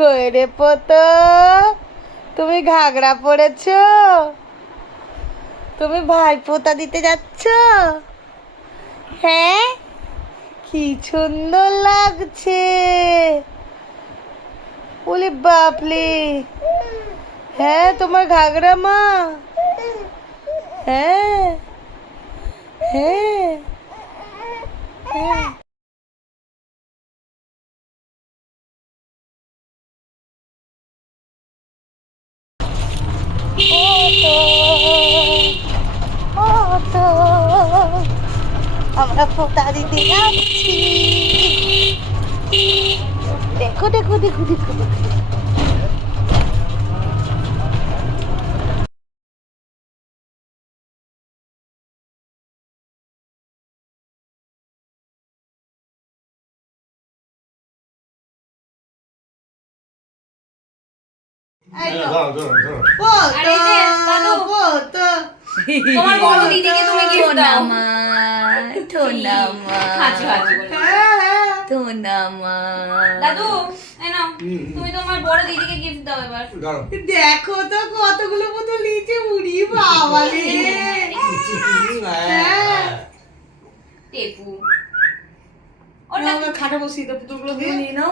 কই রে পোতো, তুমি ঘাগরা পরেছ? তুমি ভাইফোঁটা দিতে যাচ্ছ? হ্যাঁ, কি সুন্দর লাগছে। ওলে বাপলে, হ্যাঁ তোমার ঘাগরা মা। হ্যাঁ হ্যাঁ হ্যাঁ। আমরা ফোঁটা দিতে যাচ্ছি। দেখো দেখো দেখো দেখো দেখো। তোমার বড় দিদিকে তুমি গিফট দাও। দাদু এই নাও, তুমি তোমার বড় দিদিকে গিফট দাও এবার। দেখো তো কতগুলো মতো নিচে উড়ি বাবা রে। টেপু খাটা বসিয়ে দাও, পুতুলগুলো নিয়ে নাও।